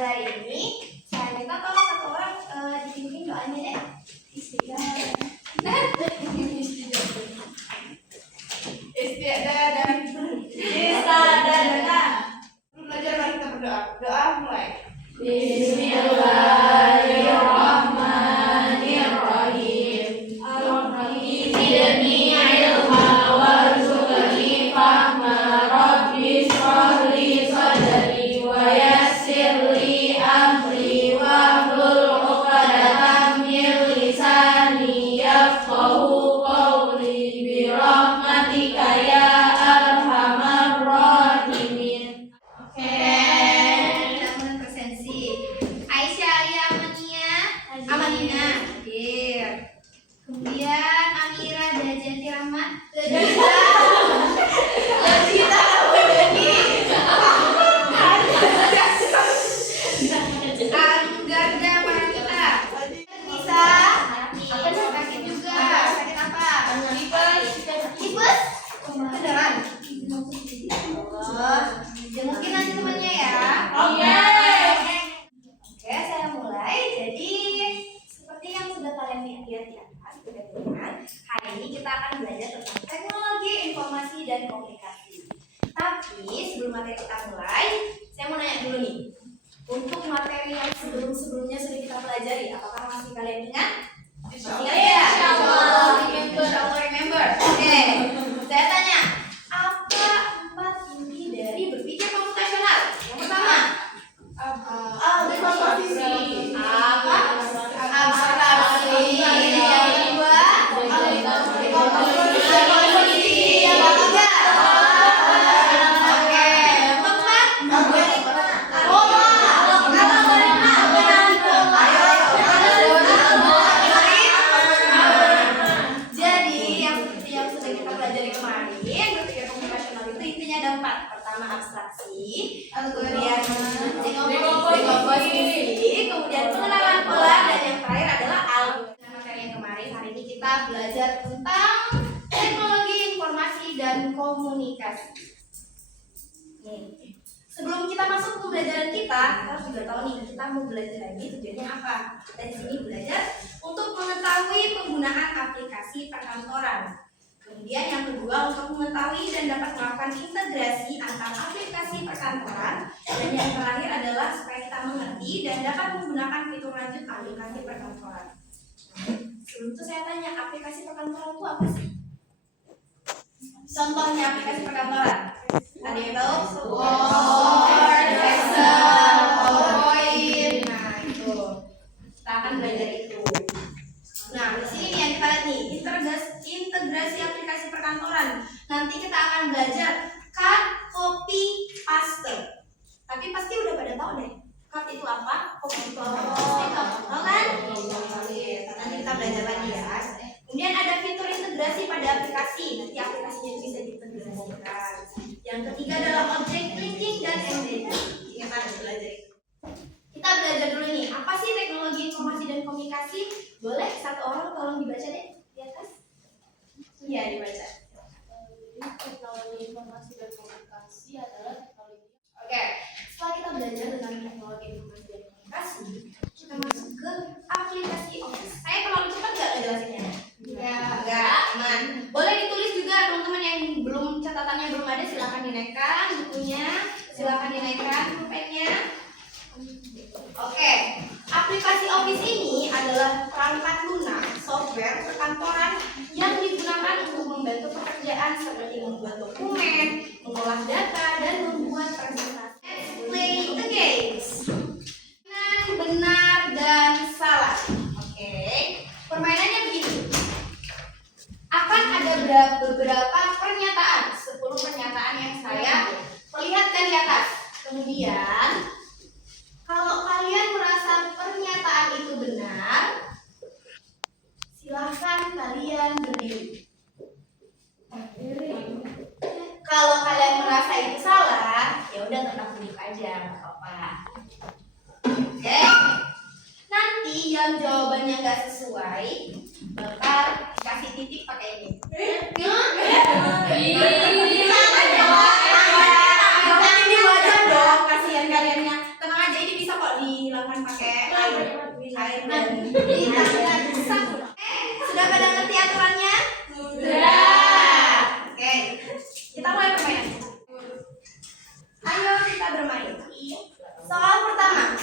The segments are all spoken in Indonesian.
pada hari ini saya minta tolong satu orang dipimpin doanya deh. Istiadat. Belajar mari kita berdoa. Doa mulai. Bismillahirrahmanirrahim. Zidni ilma warzuqni fahma rabbi shrah li sadri wa yassir li amri wahlul 'uqdatam min lisani yafqahu qawli bi rahmatika ya arhamar rahimin. Oke, kita mulai presensi. Aisyah Alia Amalina hadir. Kemudian Amira Dajati Rahmat Dajita Anggarda Maranita bisa sakit juga. Sakit apa? Tipes? Beneran? Ya mungkin nanti temannya ya. Oke, saya mulai. Jadi seperti yang sudah kalian lihat di atas, hari ini kita akan belajar tentang teknologi informasi dan komunikasi. Tapi sebelum materi kita mulai, saya mau nanya dulu nih. Untuk materi yang sebelum-sebelumnya sudah kita pelajari, apakah masih kalian ingat? Masih ingat ya? Insyaallah remember. Oke, saya tanya, apa 4 inti dari berpikir komputasional? Yang pertama, abstraksi. Apa? Abstraksi. Yang kedua, kognisi. Yang ketiga, oke. Yang keempat, jadi yang seperti yang sudah kita pelajari kemarin, berpikir komputasional itu intinya ada 4. Pertama abstraksi, kemudian dekomposisi, kemudian pengenalan pola, dan yang terakhir adalah algoritma. Materi yang kemarin, hari ini kita belajar tentang teknologi informasi dan komunikasi. Nih, sebelum kita masuk ke pembelajaran kita harus juga tahu nih kita mau belajar lagi tujuannya apa. Kita di sini belajar untuk mengetahui penggunaan aplikasi perkantoran. Kemudian yang kedua untuk mengetahui dan dapat melakukan integrasi antara aplikasi perkantoran, dan yang terakhir adalah supaya kita mengerti dan dapat menggunakan fitur lanjut aplikasi perkantoran. Sebelum itu saya tanya, aplikasi perkantoran itu apa sih? Contohnya aplikasi perkantoran. Ada yang tahu? Word, Excel, PowerPoint. Nah, itu. Kita akan belajar itu. Nah, di sini nih yang kita lihat nih, integrasi aplikasi perkantoran. Nanti kita akan belajar cut, copy, paste. Tapi pasti udah pada tahu deh. Cut itu apa? Copy itu apa? Paste itu apa? Tahu kan? Nanti kita belajar lagi ya. Kemudian ada fitur integrasi pada aplikasi. Nanti aplikasinya bisa diintegrasikan. Yang ketiga adalah object linking dan embedding. Kita harus belajar itu. Kita belajar dulu nih, apa sih teknologi informasi dan komunikasi? Boleh satu orang tolong dibaca deh di atas? Iya, dibaca. Teknologi informasi dan komunikasi adalah teknologi. Oke, setelah kita belajar tentang teknologi informasi dan komunikasi, kita masuk ke aplikasi Office. Saya terlalu cepat nggak ngejelasinnya? Enggak, aman. Boleh ditulis juga teman-teman yang belum catatannya belum ada, silakan dinaikkan bukunya, silakan dinaikkan pulpennya. Oke, aplikasi Office ini adalah perangkat lunak software perkantoran yang digunakan untuk membantu pekerjaan seperti membuat dokumen, mengolah data, dan membuat presentasi. Let's play the games. Benar dan salah. Oke, permainannya begini. Akan ada beberapa pernyataan, 10 pernyataan yang saya perlihatkan di atas. Kemudian kalau kalian merasa pernyataan itu benar, silahkan kalian berdiri. Kalau kalian merasa itu salah, ya udah tetap duduk aja, nggak apa-apa. Oke. Nanti yang jawabannya nggak sesuai, bakal dikasih titik pakai ini. Jangan di wajah dong, kasihan kaliannya. Tenang aja, ini bisa kok bermain. Soal pertama,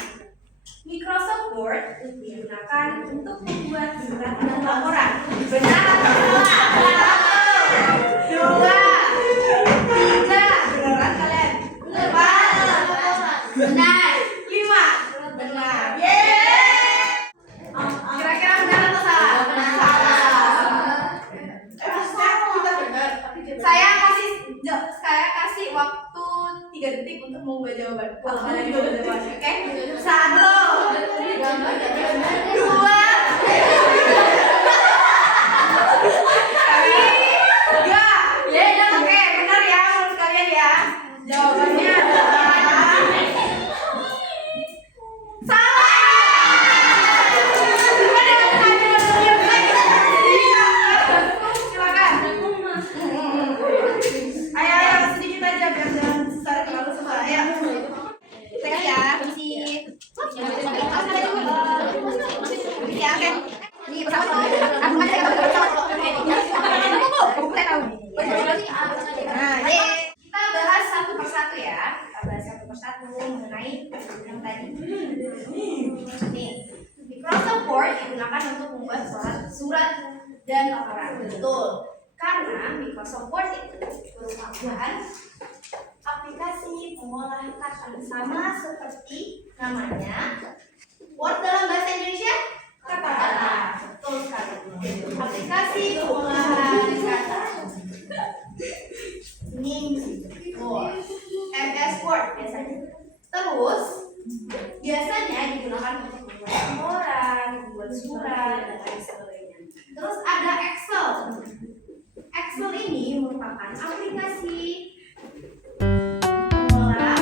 Microsoft Word digunakan untuk membuat surat dan laporan. Benar atau salah? 1, 2, 3. Beneran kalian? Benar. Benar. 5. Benar. Yeay. Kira-kira benar atau salah? Saya kasih waktu 3 detik untuk membuat jawaban. Kalau kalian mau jawaban, oke? 1, 2, 3. Oke, benar ya menurut kalian ya. Jawabannya adalah salah. Silakan. Ayo sedikit aja biar jangan besar terlalu susah. Ayo. Cek ya, misi. Ya, oke. Ini bersama. Aku aja kita bahas satu persatu ya. Kita bahas satu persatu mengenai yang tadi. Nih, Microsoft Word digunakan untuk membuat surat dan laporan. Betul. Karena Microsoft Word itu merupakan aplikasi pengolah kata sama seperti namanya. Word dalam bahasa Indonesia kata-kata. Betul sekali. Aplikasi pengolahan kata. Ini Word, MS Word biasanya. Terus biasanya digunakan untuk membuat laporan, membuat surat dan lain sebagainya. Terus ada Excel. Excel ini merupakan aplikasi pengolah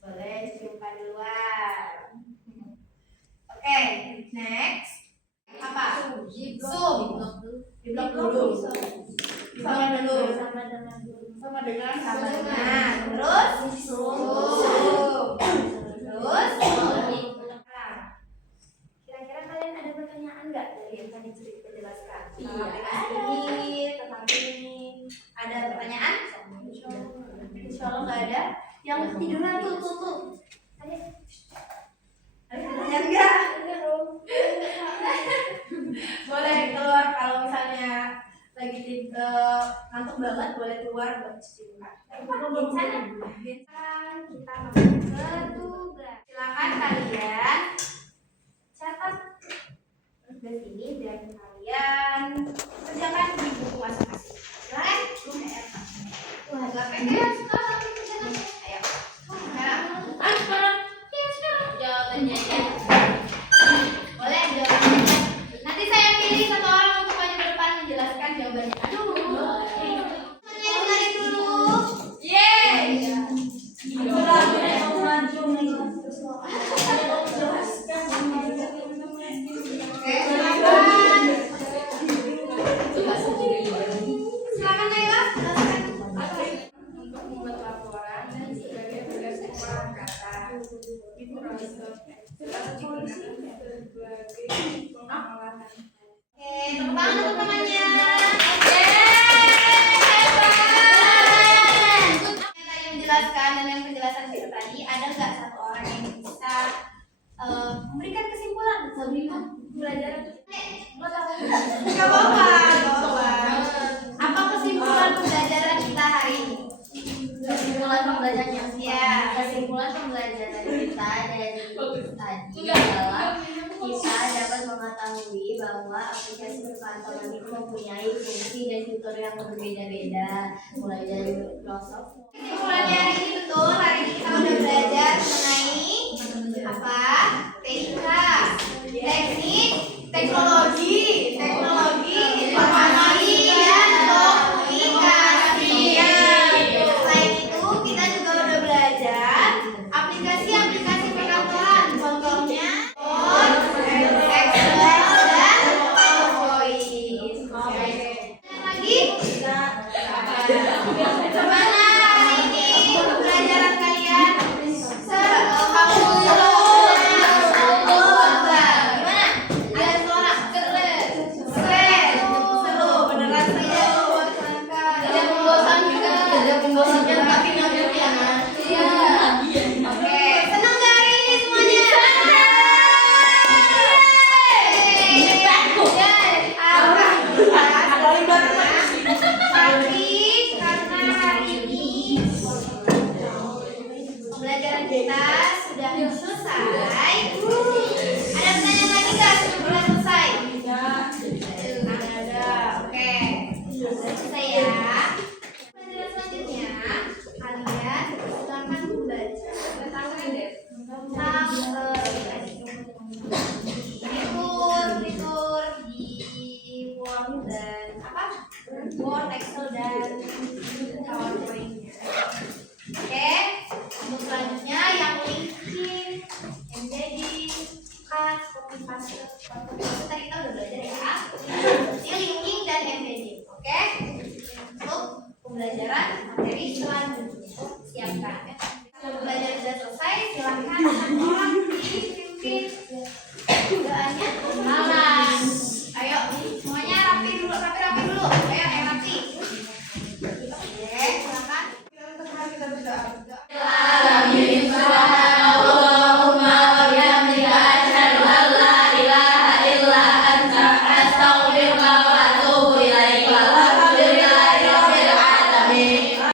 Boleh disimpan di luar. Oke, Next. Apa? Zoom. Di blok dulu. Sama dulu. Sama dengan Terus zoom. Terus Kira-kira kalian ada pertanyaan nggak dari yang tadi sudah kita jelaskan? iya, Tentang ini, tentang ini. Ada pertanyaan? Insya Allah nggak ada. Yang tiduran tuh. Ada pertanyaan nggak? Boleh keluar kalau misalnya lagi ngantuk banget, boleh keluar buat cuci muka. Sekarang kita masuk ke tugas. Silakan kalian Catat tugas ini dan kalian kerjakan di buku masing-masing. Silakan. wah, Nggak PR sekarang dikerjakan. Ayo. Sekarang. jawabannya ya. Boleh jawabannya. Nanti saya pilih satu orang untuk maju ke depan menjelaskan jawabannya. Aduh. Dengerin dulu. Yeay. Oke, silakan. Silakan Naila, jelaskan. Untuk membuat laporan dan sebagai tugas pengulangan kata di proses telah digunakan sebagai pengolahan. Oke, tepuk tangan untuk temannya. Yang tadi menjelaskan dan yang penjelasan kita tadi, ada nggak satu orang yang bisa memberikan kesimpulan sebelum belajar? Nggak apa-apa. Apa kesimpulan pembelajaran kita hari ini? kesimpulan pembelajarannya. Ya. Kesimpulan pembelajaran kita dari tadi adalah kita dapat mengetahui bahwa aplikasi perkantoran itu mempunyai fungsi dan fitur yang berbeda-beda, mulai dari Microsoft. Kesimpulannya hari ini betul, hari ini kita udah belajar mengenai apa? TIK, teknik, teknologi, informasi dan komunikasi. Selain itu kita juga udah belajar aplikasi-aplikasi perkantoran, contohnya Word, Excel, dan PowerPoint. Oke. Lagi? Gimana hari ini pembelajaran kalian? Kamu gimana? Ada suara? Seru, beneran seru. Tidak membosankan. Tidak membosankan tapi ngambil ya. Iya. Oke, senang nggak hari ini semuanya? Tapi karena hari ini pembelajaran kita sudah selesai. Ada pertanyaan lagi nggak sebelum kita selesai? Ada. Oke. Sudah selesai ya. Pelajaran selanjutnya kalian silakan membaca tentang fitur di Word dan apa? Word, Excel dan PowerPoint-nya. Oke, untuk selanjutnya yang linking, yang jadi cut, copy paste,